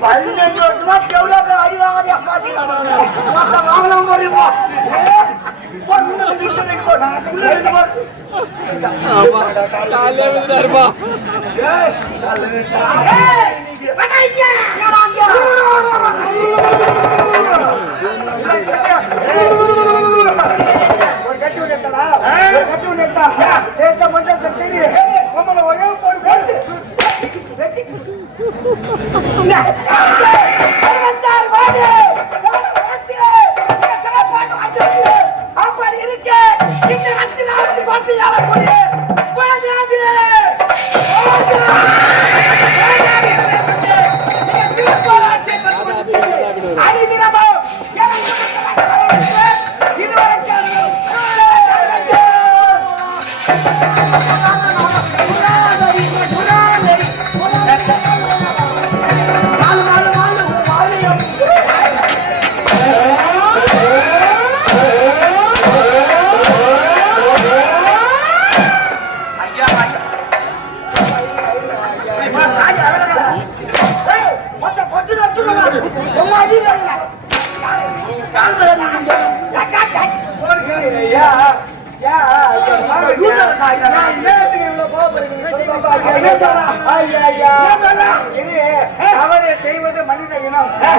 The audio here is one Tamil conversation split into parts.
பதினஞ்சு வருஷமா எவ்வளோ பேர் அடி வாங்காதே வாங்கலாம் கட்டி விட்டா ஒரு கட்டி விட்டா தேச மண்டலத்தை தெரியும் உங்களை ஒரே போடு போட்டு அறுபத்தாறு வார்டு. அப்படி இருக்க இந்த அத்திலாவது பாட்டு யாழக்கூடிய குழந்தையாவே.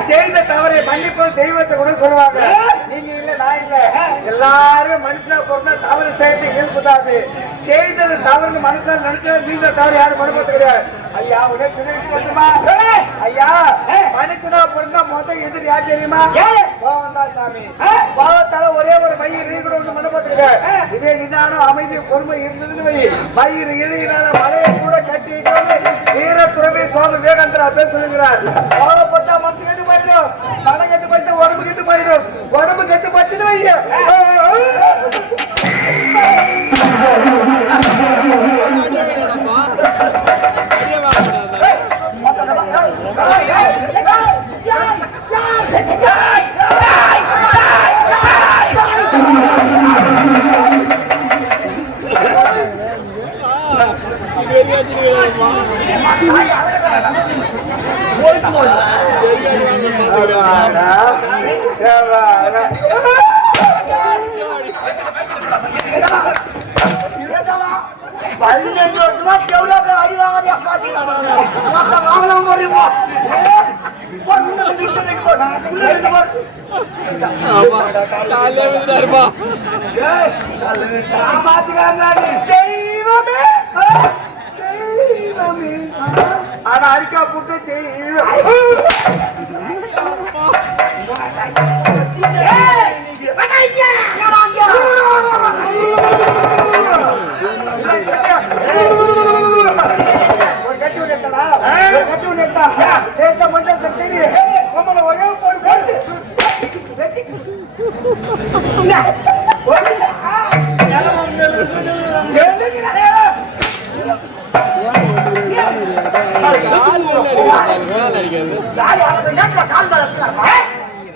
செய்த தவறை மன்னிப்பது தெய்வத்தை கூட சொல்லுவாங்க. நீங்க இல்ல நான் இல்ல. எல்லாரும் மனுஷனா பிறந்தா தவறு செய்து இயல்புதாது செய்தது தவறுன்னு மனுஷன் நினைச்சது நீங்க தவறு யாரும் மறுபது கிடையாது. ஐயா உடனே சுரேஷ்மா ஐயா மனுஷனா பிறந்தா மொத்தம் எதிரி யார் தெரியுமா? கோவம் தான் சாமி. கோவத்தால ஒரே ஒரு மயிர் கூட ஒண்ணு மனப்பட்டுருக்க இதே நிதானம் அமைதி பொறுமை இருந்ததுன்னு மயிர் இழையினால மலையை கூட கட்டிட்டு வீர துறவி சுவாமி விவேகானந்தர் அப்பே சொல்லுகிறார். கோவப்பட்டா மனசு கெட்டு போயிடும். மனம் கெட்டு போயிட்டு உடம்பு கெட்டு போயிடும். உடம்பு கெட்டு போச்சுன்னு வைய பதினஞ்சு வருஷமா எவ்வளோ பேர் அடி வாங்காதே பாத்தீங்களா வாங்கலாம் போறீங்க தெய்வமே தெய்வமே ஆனா அரிக்கா புட்டு தெய்வம் ஒரு கட்டி விட்டா ஒரு கட்டி விட்டா தேச மண்டலத்தை தெரியும் உங்களை ஒரே போடு போட்டு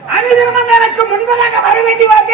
அனைவரும் எனக்கு முன்பதாக வர வேண்டி வாங்க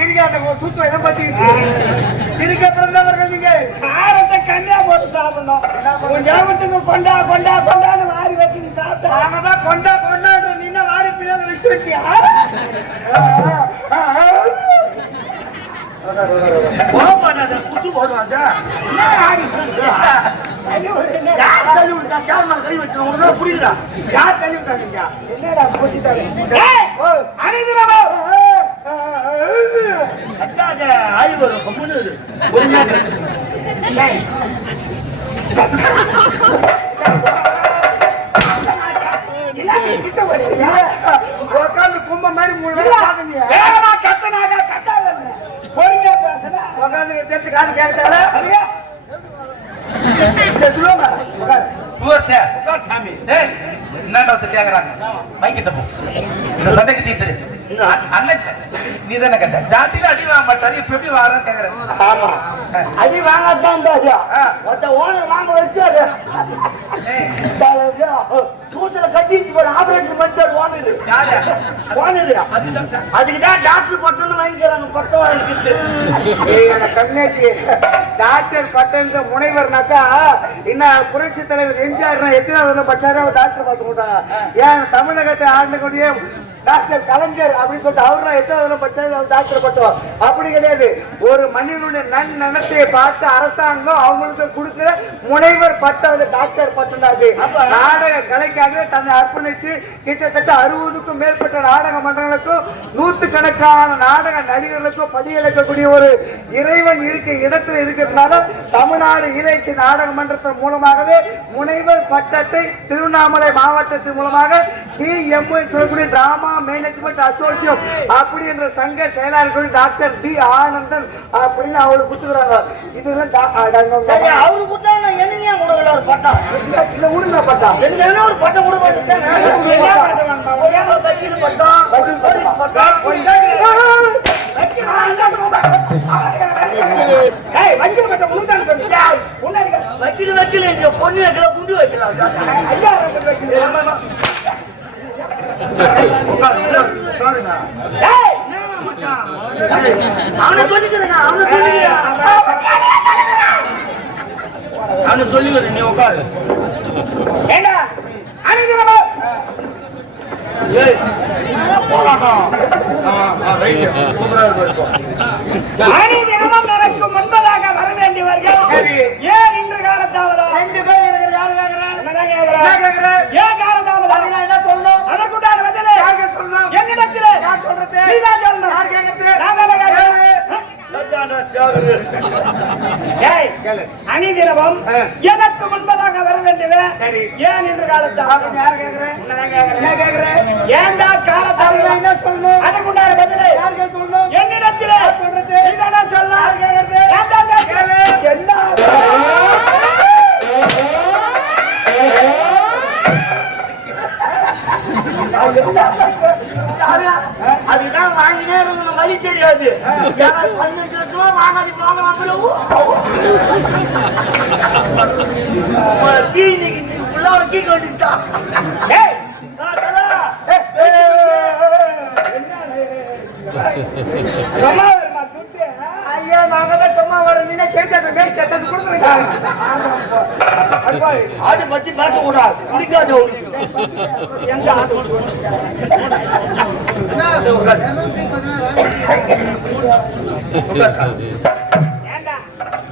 சிரிக்காத சுத்தம் இதை பத்தி சிரிக்க பிறந்தவர்கள் நீங்க காரத்தை கம்மியா போட்டு சாப்பிடணும் ஞாபகத்துக்கு கொண்டா கொண்டா கொண்டான்னு வாரி வச்சு சாப்பிட்டா அவதான் கொண்டா கொண்டாடுற நீ வாரி பிள்ளைங்க வச்சு விட்டியா புரியுதா? யார் விட்டாங்க என்னடா பூசிட்டாங்க அனைவரும் அத்தாங்க ஆய்வு வரும். பொறுமையா கும்ப மாதிரி மூணு வேளை சாதனையா? பொறுமையா பேசுனா, உட்கார்ந்து சேர்த்து காது கேட்டால, அதுவே. சொல்லுவாங்க, உட்காரு. சாமி. என்னடா வந்து கேக்குறாங்க? மைக்கிட்ட போ. இந்த சண்டைக்கு அண்ணன் நீ தானே கேட்ட? ஜாட்டில அடி வாங்க மாட்டாரு இப்ப எப்படி வாரம் கேக்குறேன். ஆமா. அடி வாங்கத்தான். மொத்த ஓனர் வாங்க வச்சாரு. தூத்துல கட்டிச்சு போற ஆபரேஷன் பண்ணிட்டாரு ஓனர். ஓனர். அதுக்கு தான் டாக்டர் பட்டம்னு வாங்கிக்கிறாங்க பட்டம் வாங்கிட்டு. டாக்டர் பட்டம் முனைவர்னாக்கா என்ன புரட்சி தலைவர் எம்ஜிஆர் எத்தனை பச்சாரோ டாக்டர் பார்த்து போட்டாங்க ஏன் தமிழகத்தை ஆண்டக்கூடிய டாக்டர் கலைஞர் அப்படின்னு சொல்லிட்டு அவரு எத்தனை அவர் டாக்டர் பட்டம் அப்படி கிடையாது ஒரு மனிதனுடைய நன் நடத்தையை பார்த்து அரசாங்கம் அவங்களுக்கு கொடுக்கிற முனைவர் பட்டம் டாக்டர் பட்டம் தான் அது. நாடக கலைக்காக தன்னை அர்ப்பணிச்சு கிட்டத்தட்ட அறுபதுக்கும் மேற்பட்ட நாடக மன்றங்களுக்கும் நூற்றுக்கணக்கான நாடக நடிகர்களுக்கும் படியளிக்கக்கூடிய ஒரு இறைவன் இருக்க இடத்துல இருக்கிறதுனால தமிழ்நாடு இலக்கிய நாடக மன்றத்தின் மூலமாகவே முனைவர் பட்டத்தை திருவண்ணாமலை மாவட்டத்தின் மூலமாக டிஎம் சொல்லக்கூடிய டிராமா மேனேஜ்மெண்ட் அசோசியேஷன் அப்படி என்ற சங்க செயலாளர் டாக்டர் டி ஆனந்தன் அப்படின்னு அவளுக்கு கொடுத்துக்கிறாங்க. சரி அவரு கொடுத்தா ஏன் கொடுக்கல ஒரு பட்டம்? இல்ல, இல்ல விடுங்க பட்டா எனக்கு என்ன ஒரு பட்டம் கொடுக்க வக்கீல் பட்டம். வக்கீல் பட்டம். பட்டம்? பட்டம். பொண்ணு வைக்கல குண்டு வைக்கலாம் ஐயா, அவனை சொல்லிக்கிறேன் அவனை சொல்லிக்கிறேன் அவனை சொல்லிக்கிறேன் நீ உட்காரு ஏண்டா, அணிதினமும் நடக்கும் முன்பதாக வர வேண்டியவர்கள். ஏன் இன்று காலத்தாமதம் ரெண்டு பேர் ஏன் காலத்தாமதம் என்ன சொல்லணும் அதற்குண்டான பதில் யாருக்கு சொல்லணும் என்னிடத்தில் யார் சொல்றது? நீதான் சொல்லணும். யார் கேக்குறது நான் தானே கேக்குறேன் சத்தாண்டா சாகுது ஏய், அணிதினமும் எனக்கு முன்பதாக வர சரி. ஏன் இன்று காலத்தாமதம் யார் கேக்குறேன் என்ன கேக்குறேன் ஏன்டா காலத்தாமதம் என்ன சொல்லணும்? அதற்குண்டான பதில் யாருக்கு சொல்லணும்? என்னிடத்தில் சொல்றது? நீதானே சொல்லணும். யார் கேக்குறது நான் தான் பதினஞ்சு வருஷமா வாங்காதி போகலாம் டீ இன்னைக்கு கொண்டுட்டான் ஐயா நாங்க சும்மா வர நீங்க சேர்த்து பேசி சட்டத்தை கொடுத்துருங்க எங்க ஆடு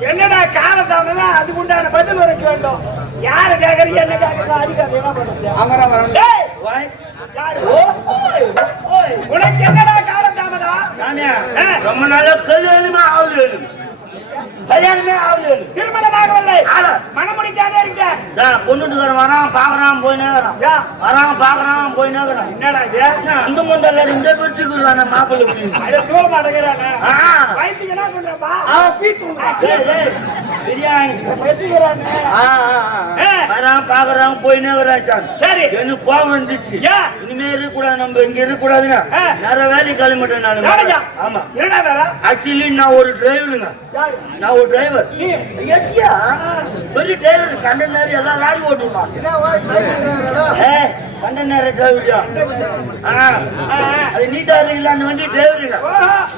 என்னடா காலத்தாமதான் அதுக்கு உண்டான பதில் உரைக்க வேண்டும். யாரு கேக்குறீங்க? என்ன கேக்குறீங்க? அடிக்காது உனக்கு என்னடா காலத்தாமதம் சாமியா ரொம்ப நாளா கல்யாணமே ஆகுது கல்யாணமே ஆகுது திருமணமாகவில்லை ஆளு. மனம் முடிக்காதே இருக்க பொண்ணுட்டுக்காரன் வரான் பாக்குறான் போய் நேரம் யா, வரான் பாக்குறான் போய் நேரம் என்னடா இது? அந்த முந்தல்ல இந்த பிரிச்சுக்குறான மாப்பிள்ளை அட தூர மாட்டேங்கிறானே. வயிற்றுக்கு என்ன சொல்றப்பா பிரியாணி. வரான் பாக்குறான் போய் நேரம் சார் சரி. எனக்கு கோவம் வந்துச்சு. யா. இனிமே இருக்க கூடாது நம்ம இங்க இருக்க கூடாதுங்க ஆ. நிறைய வேலைக்கு கிளம்பிட்டேன்? நான் ஆமா. என்னடா வேற ஆக்சுவலி நான் ஒரு டிரைவருங்க நான் ஒரு டிரைவர் எஸ்யா பெரிய டிரைவர் கண்டனர் எல்லாம் லாரி ஓட்டுவான் ஏய், கண்டனர் டிரைவரியா அது நீட்டா இருக்குல்ல அந்த வண்டி டிரைவருங்க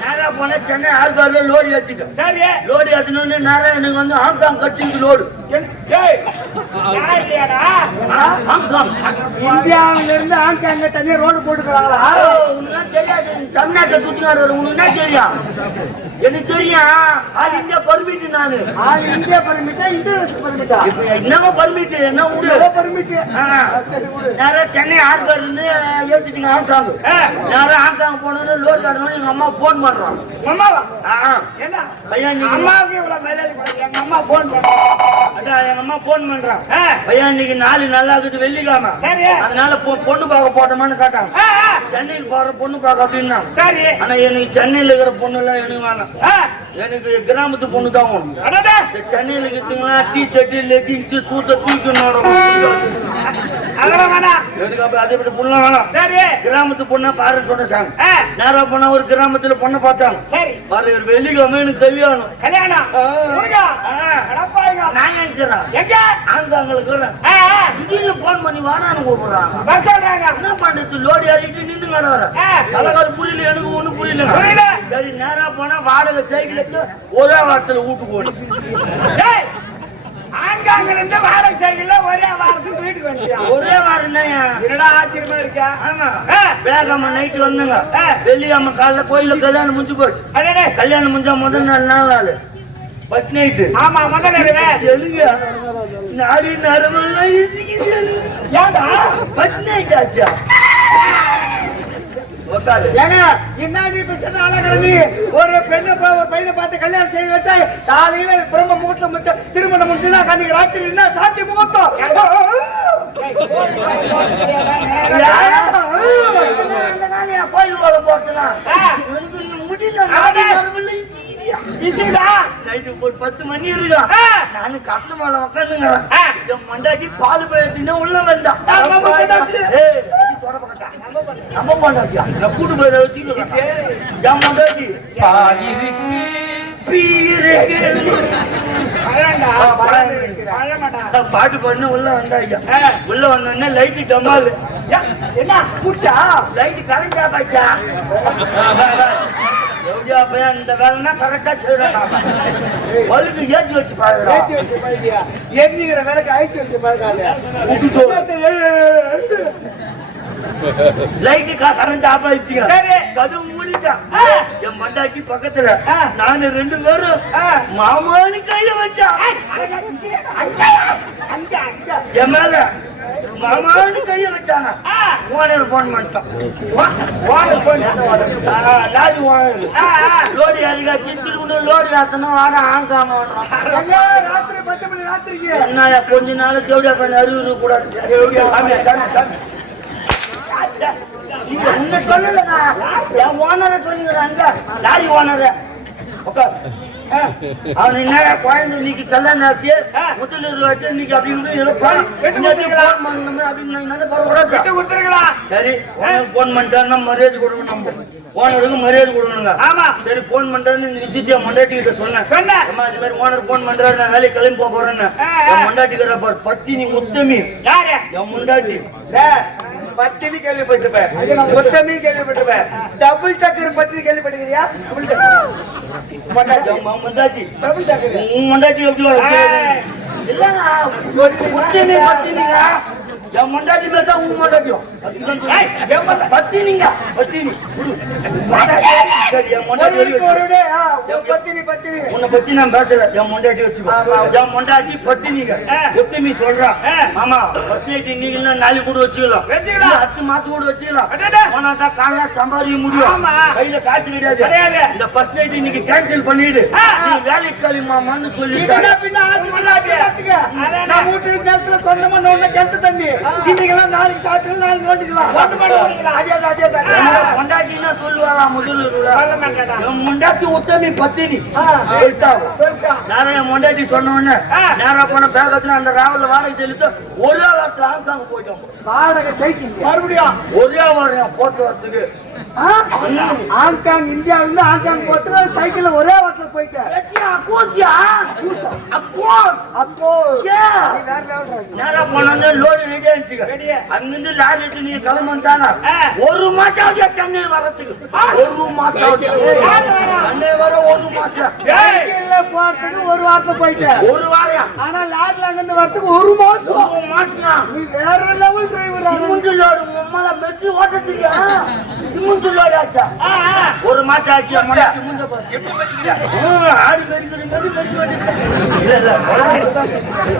நேரா போனா சென்னை ஆர்கார்ல லோடு ஏற்றிட்டேன் சரி லோடு ஏற்றினோடனே நேரா எனக்கு வந்து ஹாங்காங் கட்சிக்கு லோடு இந்தியாவில இருந்து ஆங்காங்க தனியா ரோடு போட்டுக்கிறாங்களா? தெரியாது. தமிழ்நாட்டில் சுத்தி வர்றது உனக்கு தெரியும்? எனக்கு தெரியும் அது இந்தியா பர்மிட் நானு. ஆள் இந்தியா பர்மிட்டா இன்டர்நேஷனல் பர்மிட்டா என்னவோ பர்மிட் என்ன விடு பர்மிட் ஆ. நேரா சென்னை ஆர்கார் இருந்து ஏத்திட்டீங்க ஹாங்காங். ஆ. நேரா ஹாங்காங் போனது லோடு காட்டணும் எங்க அம்மா போன் பண்றான் அம்மாவா. என்ன? பையன் இன்னைக்கு அம்மாவுக்கு இவ்வளவு மரியாதை கொடுங்க. எங்க அம்மா போன் பண்றாங்க. அதான் எங்க அம்மா போன் பண்றான் பையன் இன்னைக்கு நாலு நல்லா இருக்குது வெள்ளிக்கிழமை. சரி. அதனால பொண்ணு பார்க்க போட்டோமான்னு கேட்டாங்க. சென்னைக்கு போற பொண்ணு பார்க்க அப்படின்னா சரி. ஆனா எனக்கு சென்னையில இருக்கிற பொண்ணு எல்லாம் எனக்கு வேணாம். எனக்கு கிராமத்து பொண்ணு தான் வேணும் சென்னையில இருக்குங்களா டி ஷர்ட் லெகின்ஸ் சூட்டை தூக்கி. எனக்கு அப்ப அதை பொண்ணு வேணாம். சரி. கிராமத்து பொண்ணா பாருன்னு சொன்ன சாமி. ஆ, நேரா போனா ஒரு கிராமத்துல பொண்ணை பார்த்தாங்க. சரி. பாரு ஒரு வெள்ளிக்கிழமை எனக்கு கல்யாணம். கல்யாணம். நான் நினைக்கிறேன் எங்க? அங்க அங்க இருக்கிறேன் திடீர்னு போன் பண்ணி வாடான்னு கூப்பிடுறாங்க. வர. என்ன பண்றது? லோடி ஆடிட்டு நின்று கடை ஆ. கலகால் புரியல எனக்கு ஒண்ணும் புரியல. புரியல. சரி நேரா போனா வாடகை சைக்கிள் எடுத்து ஒரே வாரத்துல வீட்டுக்கு ஓடி. ஆங்காங்க இருந்து வாடகை சைக்கிள்ல ஒரே வாரத்துக்கு வீட்டுக்கு வந்துட்டியா? ஒரே வாரம் தான் என்னடா ஆச்சரியமா இருக்கா? ஆமா. ஆ. வேகாம நைட்டு வந்தங்க. வெள்ளியாம காலைல கோயில்ல கல்யாணம் முடிஞ்சு போச்சு. கல்யாணம் முடிஞ்சா முதல் நாள் நாள் நாள் ஃபர்ஸ்ட் நைட்டு ஆமா முதல்ல இருவே. எழுங்க நாடி நரம்பெல்லாம் இசிக்குது ஏன்டா? ஃபர்ஸ்ட் நைட் ஆச்சா உட்காரு ஏங்க, என்ன நீ இப்ப சொன்ன அழகர நீ? ஒரு பெண்ணை ஒரு பையனை பார்த்து கல்யாணம் செய்ய வச்சா, காலையில பிரம்ம முகூர்த்தம் திருமணம் முடிஞ்சுன்னா கன்னிக்கு ராத்திரி என்ன சாத்தி முகூர்த்தம்? கோயில் போட்டலாம் முடியல. இசிக்குதா? நைட்டு ஒரு பத்து மணி இருக்கா ஆ. நானும் கஷ்ட மேல உட்காந்துங்க மண்டாட்டி பால் பயத்தின உள்ள வந்தான் நம்ம நான் கூட்டு போய் என் பாலிருக்கு பாட்டு பண்ண உள்ள வந்தா ஐயா உள்ள வந்தோடனே லைட்டு டமால் என்ன புடிச்சா? லைட்டு கரண்ட் பாய்ச்சா எப்படியா இந்த வேலைன்னா கரெக்டா செய்யறான் வலுக்கு ஏற்றி வச்சு ஏத்தி பாக்குறான் வச்சு பழகியா? எரிஞ்சுக்கிற வச்சு பாருங்க லைட்டு கரண்ட் ஆஃப் ஆயிடுச்சு சரி. கதவு மூடிட்டான். என் மண்டாட்டி பக்கத்துல. நானு ரெண்டு பேரும் ஆ. மாமானு கையில வச்சான். என் மேல மாமானு கைய வச்சாங்க. ஓனர் போன் பண்ணிட்டான். போய் ஆ, லாரி ஓனர் ஆ, ஆ. லோடு யாரிக்கா சித்திருக்கணும் லோடு ஏத்தணும் வாட ஆங்காம ராத்திரி பத்து மணி ராத்திரிக்கு? என்ன கொஞ்ச நாள் தேவடியா பண்ண அறுபது கூடாது சாமி, சாமி, சாமி. நீங்க உன்னை சொல்லலங்க என் ஓனரை சொன்னீங்க லாரி ஓனரை? அவன் என்ன குழந்தை இன்னைக்கு கல்யாணம் ஆச்சு. முத்தலூர் வச்சு இன்னைக்கு அப்படின்னு சரி ஓனர் போன் பண்ணிட்டாருன்னா மரியாதை கொடுக்கணும் நம்ம ஓனருக்கு மரியாதை கொடுக்கணுங்க ஆமா. சரி போன் பண்றேன்னு விஷயத்தைய மண்டாட்டி கிட்ட சொன்னேன். இந்த மாதிரி ஓனர் போன் பண்றாரு நான் வேலைக்கு கிளம்பி போறேன்னு. என் மண்டாட்டிக்கிற பாரு பத்தினி முத்தமி. என் முண்டாட்டி. பத்தினி கேள்விப்பட்டிருப்பேன். முத்தமி கேள்விப்பட்டிருப்பேன். டபுள் டக்கர் பத்தினி கேள்விப்பட்டிருக்கியா டபுள் டக்கர் டபுள் டக்கர். இல்லங்க பத்தினிங்க என் முண்டாட்டி மேல தான் உன் முண்டாட்டியும் முண்டா- பத்தினிங்க பத்தினி பத்தினி பத்தினி உன்னை பத்தி நான் பேசல என் முண்டாட்டி வச்சுக்கோ. என் முண்டாட்டி பத்தினிங்க. ஒத்துமி சொல்றான். ஆமா இன்னைக்கு இல்ல நாளைக்கு கூட வச்சுக்கலாம் வச்சுக்கலாம். அடுத்த மாசம் கூட வச்சுக்கலாம். போனாட்டா காலைல சம்பாதிக்க முடியும். கையில காசு கிடையாது கிடையாது. இந்த ஃபர்ஸ்ட் நைட் இன்னைக்கு கேன்சல் பண்ணிடு. நீ வேலைக்கு கழிமாமான்னு இதுனா சொல்லிட்டாரு பின்ன ஆச்சு கொண்டாட்டி. நான் வீட்டுக்கு கிணத்துல சொந்தமா நோண்ட கிணத்து தண்ணி. நாளைக்கு சாப்பிட்டு நாளைக்கு நோண்டிக்கலாம். பொண்டாட்டின்னா சொல்லுவாளா முதல்ல முண்டாட்டி உத்தமி பத்தினி. நேரம் முண்டாட்டி சொன்ன உடனே ஆ. நேரா போன பேகத்துல அந்த ராவல வாடகை செலுத்த ஒரே வாரத்துல ஆங்காங்க போயிட்டோம். வாடகை சைக்கிள் மறுபடியும் ஒரே வாரம் போட்டு வரதுக்கு ஆ? ஹாங்காங் இந்தியாவில இருந்து ஹாங்காங் போட்டு சைக்கிள்ல ஒரே வாட்டில போயிட்டேன். அப்போ Yeah. நீ வேற level ல இருக்க. நேரா போனோம்னா லோடு ரெடி ஆயிடுச்சுங்க Ready. அங்கிருந்து லாரி எடுத்து நீங்க. ஒரு மாசம் சென்னை வரத்துக்கு. ஒரு மாசம் வரா? சென்னை வர ஒரு மாசம் போறதுக்கு ஒரு வாரத்துல போயிட்டேன் ஒரு வாரம் ஆனா லாட்ல அங்கிருந்து வரதுக்கு ஒரு மாசம். ஒரு மாசம்? நீ வேற லெவல் டிரைவர் சிமெண்ட் லோடு உம்மல மெச்சு ஓட்டத்துக்கு. சிமெண்ட் லோடு ஆச்சா? ஒரு மாசம் ஆச்சு ஆடி பெருக்கிற மாதிரி பெருக்கி வேண்டியது. இல்ல, இல்ல,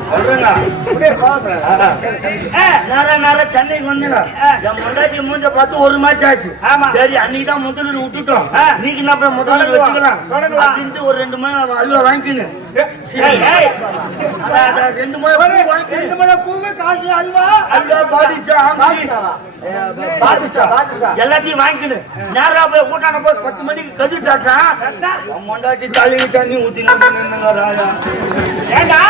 சொல்றேங்க. நேரா நேரா சென்னைக்கு வந்தேங்க. என் பொண்டாட்டி மூஞ்ச பார்த்து ஒரு மாசம் ஆச்சு. சரி அன்னைக்கு தான் முதலீடு விட்டுட்டோம். நீங்க போய் தொடங்கலாம். வச்சுக்கலாம் தொடங்கலாம். அப்படின்ட்டு ஒரு ரெண்டு மணி அல்வா வாங்கிக்கினு. ரெண்டு ரெண்டு மணி பூவு காசு அல்வா? அல்வா பாதுஷா பாதுஷா. எல்லாத்தையும் வாங்கிக்கினு. நேரா போய் கூட்டான போய் பத்து மணிக்கு கதி தாட்டான் மொண்டாட்டி தலைக்கு தண்ணி ஊத்தினாங்க ராஜா ஏண்டா?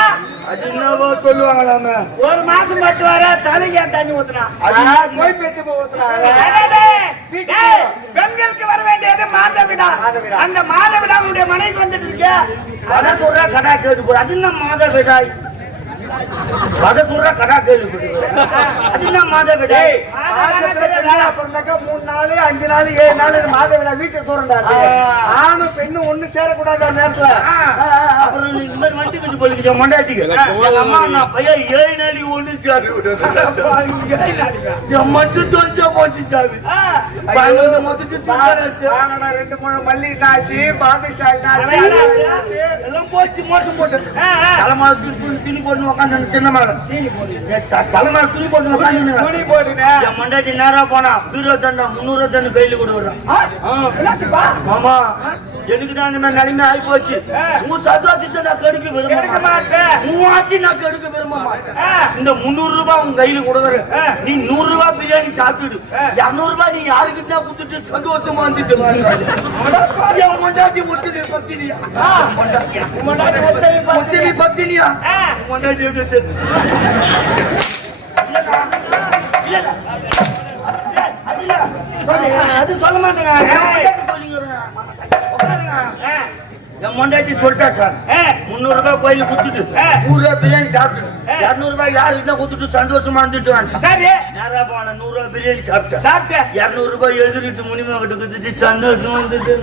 அது என்னவோ சொல்லுவாங்களாமே. ஒரு மாசம் பட்டு வர தலைக்கு தண்ணி ஊத்துனா போய் பேச்சு பெண்களுக்கு வர வேண்டியது மாதவிடா. அந்த மாதவிடா உங்களுடைய மனைவி வந்துட்டு இருக்க. அதை சொல்ற கடா கேட்டு போற அது என்ன மாத விடாய் அதை சொல்ற கடா கேள்வி அது என்ன மாத விடாய் அப்புறம்னாக்கா மூணு நாள் அஞ்சு நாள் ஏழு நாள் மாதவிடா வீட்டை தூரண்டாரு ஆணும் பெண்ணும் ஒண்ணு சேரக்கூடாது அந்த நேரத்துல. அப்புறம் நீ இந்த மாதிரி வண்டி கட்டி போலிக்கிட்ட மொண்டாட்டிக்கு? எங்க அம்மா நான் பையன் ஏழு நாளைக்கு ஒண்ணு சாரு என் மச்சு தொலைச்சா போச்சு சாரு ரெண்டு மூணு மல்லி என்னாச்சு பாதுஷா எல்லாம் போச்சு மோசம் போட்டு. தலைமால துணி துணி போட்டு உட்காந்து தின்ன மரம் தலைமால துணி போட்டு உட்காந்து துணி போட்டுனே. என் மண்டாட்டி நேரா போனா பீரோ தண்டா முன்னூறு தண்டு கையில கூட விடுறான். மாமா எனக்கு தான் மாதிரி நிலைமை ஆகி போச்சு உன் சந்தோஷத்தை நான் கெடுக்க விரும்ப மாட்டேன். உன் ஆட்சி நான் கெடுக்க விரும்ப மாட்டேன். இந்த முந்நூறு ரூபாய் உன் கையில கொடுக்குறேன். நீ நூறு ரூபாய் பிரியாணி சாப்பிட்டுடு இருநூறு ரூபாய் நீ யாருக்கிட்ட குத்துட்டு சந்தோஷமா வந்துட்டு மண்டாட்டி ஒத்துடி பத்தினியா? ஒத்தினி பத்தினியா? மண்டாட்டி எப்படி தெரியும்? அது சொல்ல மாட்டேங்க. என் மொண்டாட்டி சொல்லிட்டா சார். முந்நூறு ரூபாய் கோயில குத்துட்டு நூறு ரூபாய் பிரியாணி சாப்பிட்டு இருநூறு ரூபாய் யாருக்கிட்ட குத்துட்டு சந்தோஷமா வந்துட்டான் சரி. நேரா போன நூறு ரூபாய் பிரியாணி சாப்பிட்டேன். சாப்பிட்டேன் இருநூறு ரூபாய் எதிரிட்டு முனிமா கிட்ட குத்துட்டு சந்தோஷமா வந்துட்டு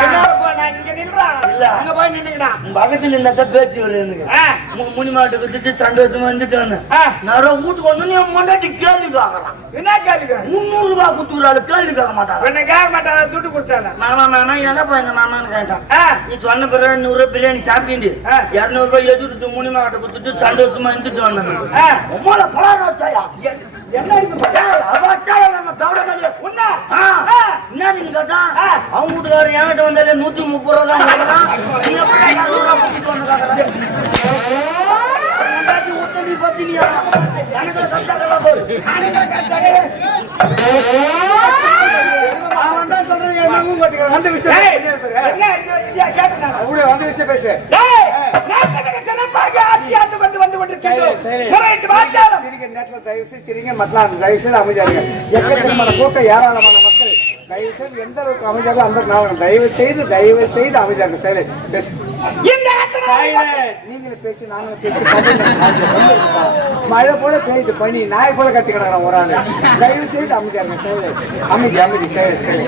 என்ன போ, நான் இங்க நில்றேன். இல்ல. அங்க போய் பக்கத்துல என்னத்த பேச்சு வருது எனக்கு. ஆ, மு- முனிமாட்ட குத்துட்டு சந்தோஷமா வந்துட்டானு. நேரம் வீட்டுக்கு வந்து என் மொண்டாட்டி கேள்வி கேட்கறான் என்ன கேளுங்க முந்நூறு ரூபாய் குத்துறாரு கேள்வி கேட்க மாட்டாங்க உன்னை கேட்க மாட்டானா துட்டு கொடுத்தானா மாமா மாமா இந்த மாமான்னு கேட்டான். நீ சொன்ன பிறகு நூறு ரூபாய் பிரியாணி சாப்பிட்டு. இருநூறு ரூபாய் எதிர்த்து கிட்ட குத்துட்டு சந்தோஷமா இருந்துட்டு வந்தேன். ஆ. உமால பலாரம் வச்சாயா என்ன நம்ம தவிர. என்னன்னு கேட்டா. அவங்க வீட்டுக்காரர் என்கிட்ட வந்தாலே நூத்தி முப்பது ரூபா தான். நீ பத்தினியா? எனக்கு பாரு. அவன் சொல்றான், விஷயம் பேசு. அப்படியே வந்து வந்து கொண்டிருக்கின்றோம். முறையிட்டு நேரத்துல தயவு செய்து சிரிங்க மத்தலாம் தயவு செய்து எக்கச்சக்கமான கூட்டம் ஏராளமான மக்கள். தயவு செய்து எந்த அளவுக்கு அமைதியாக அந்த நாள். தயவு செய்து தயவு செய்து இந்த ரத்னாவளி நீங்களும் பேசி நாங்களும் பேசி? மழை போல பெய்யுது பனி நாய் போல கத்தி கிடக்குறான் ஒரு ஆளு. தயவு செய்து இருங்க சரி அமைதி அமைதி சரி சரி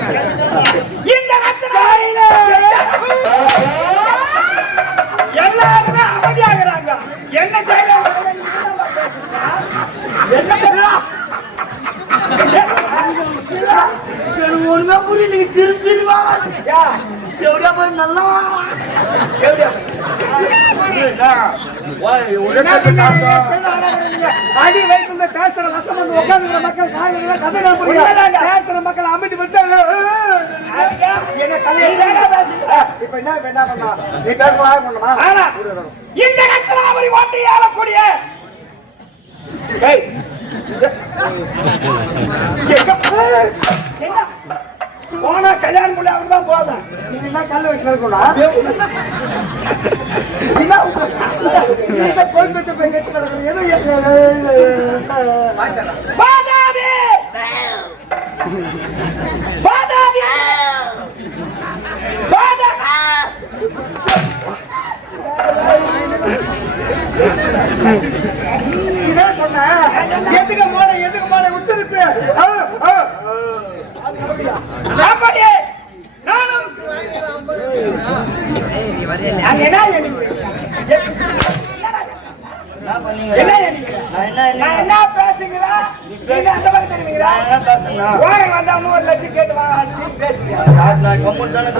அடி வயித்துல பேசுற வசம் வந்து உட்கார்ந்துக்கிற மக்கள் காலையில கதை பேசுற மக்கள் அமைதி விட்டு என்ன இப்ப என்ன என்ன நீ பண்ணுமா இந்த என்ன? போனா கல்யாணம் பண்ணி அவர் தான் போவேன் நீ என்ன கல்ல வயசுல இருக்கணும் இந்த கோயில் போய் கட்சி நடக்கிறது எது இதான் சொன்னேன் எதுக்கு போன எதுக்கு போன? உச்சரிப்பு. ஆ. அப்படியே? நானும். என்ன? என்ன பேசுகிறா? அந்த மாதிரி தெரியுங்களா நூறு லட்சம் கேட்டு வாங்க பேசுகிறேன் நான் கம்முன்னு தானே